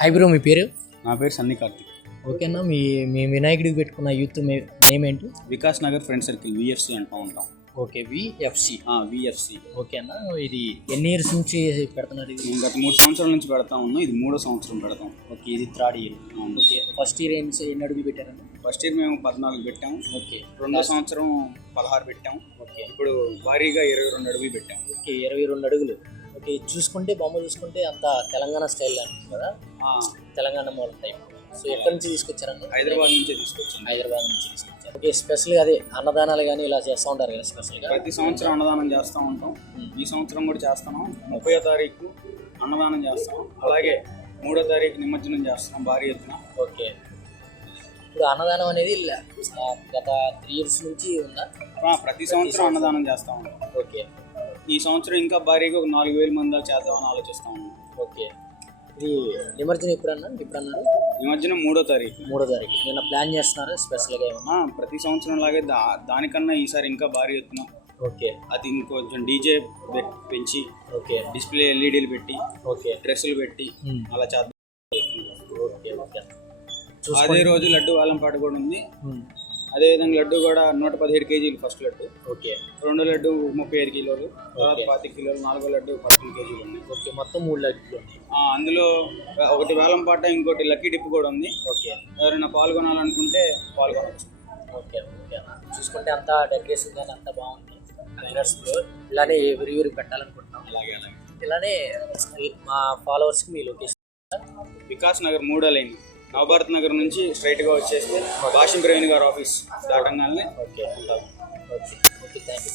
Hi bro మీ పేరు? నా పేరు సన్నీ కార్తిక్. ఓకేనా మీ మీ వినాయకుడికి పెట్టుకున్న యూత్ నేమ్ ఏంటి? Vikas Nagar friend circle V F C అంటూ ఉంటాం. ఓకే విఎఫ్సి విఎఫ్సి ఓకేనా ఇది ఎన్ని ఇయర్స్ నుంచి పెడుతున్నారు ఇది? గత మూడు సంవత్సరాల నుంచి పెడతా ఉన్నాం ఇది మూడో సంవత్సరం పెడతాం. ఓకే ఇది third year. Okay first year ఎన్ని ఎన్ని అడుగులు పెట్టారండి ఫస్ట్ ఇయర్ మేము పద్నాలుగు పెట్టాం. ఓకే రెండో సంవత్సరం పదహారు పెట్టాం. ఓకే ఇప్పుడు భారీగా ఇరవై రెండు అడుగులు పెట్టాం. ఓకే ఇరవై రెండు అడుగులు. ఇది చూసుకుంటే బొమ్మ చూసుకుంటే అంత తెలంగాణ స్టైల్ అంటుంది కదా? తెలంగాణ మోడల్ టైప్ సో ఎక్కడి నుంచి తీసుకొచ్చారండి? హైదరాబాద్ నుంచే తీసుకొచ్చింది. హైదరాబాద్ నుంచి తీసుకొచ్చారు. ఓకే స్పెషల్గా అదే అన్నదానాలు కానీ ఇలా చేస్తూ ఉంటారు కదా స్పెషల్గా? ప్రతి సంవత్సరం అన్నదానం చేస్తూ ఉంటాం. ఈ సంవత్సరం కూడా చేస్తున్నాం ముప్పై తారీఖు అన్నదానం చేస్తాం. అలాగే మూడో తారీఖు నిమజ్జనం చేస్తున్నాం భారీ ఎత్తున. ఓకే. ఇప్పుడు అన్నదానం అనేది గత త్రీ ఇయర్స్ నుంచి ఉందా? ప్రతి సంవత్సరం. అన్నదానం చేస్తా ఉంటాం. ఓకే. ఈ సంవత్సరం ఇంకా భారీగా ఒక నాలుగు వేల మంది దాకా చేద్దామని ఆలోచిస్తా ఉన్నాం. ఓకే. ఇది నిమజ్జనం ఎప్పుడన్నా? ఇప్పుడు అన్నారు నిమజ్జనం మూడో తారీఖు. మూడో తారీఖు. నిన్న ప్లాన్ చేస్తున్నారు? స్పెషల్గా ఏమన్నా? ఆ, ప్రతి సంవత్సరం లాగే దా దానికన్నా ఈసారి ఇంకా భారీ ఎత్తున. ఓకే. అది ఇంకొంచెం డీజే పెంచి ఓకే. డిస్ప్లే ఎల్ఈడీలు పెట్టి ఓకే. డ్రెస్సులు పెట్టి. అలా చేద్దాం. Okay okay. అదే చూసుకోండి రోజు లడ్డు వేలంపాట కూడా ఉంది. అదే విధంగా లడ్డు కూడా నూట పదిహేడు కేజీలు ఫస్ట్ లడ్డు. ఓకే. రెండో లడ్డు ముప్పై ఐదు కిలోలు తర్వాత. పాతిక కిలోలు నాలుగో లడ్డు పదకొండు కేజీలు ఉన్నాయి. ఓకే మొత్తం మూడు ఆ, అందులో ఒకటి వేలంపాట ఇంకోటి లక్కీ డిప్ కూడా ఉంది. ఓకే. ఎవరైనా పాల్గొనాలనుకుంటే పాల్గొనవచ్చు ఓకే ఓకే. చూసుకుంటే అంతా డెకరేషన్ కానీ అంతా బాగుంది. కలర్స్లో ఇలానే ఎవరి ఎవరికి పెట్టాలనుకుంటున్నాం. అలాగే అలాగే. ఇలానే మా ఫాలోవర్స్కి మీ లొకేషన్ వికాస్ నగర్ మూడో లైన్. నవభారత్ నగర్ నుంచి స్ట్రైట్గా వచ్చేస్తే భాషం ప్రవీణ్ గారి office దాటంగానే okay. Okay. Okay. Thank you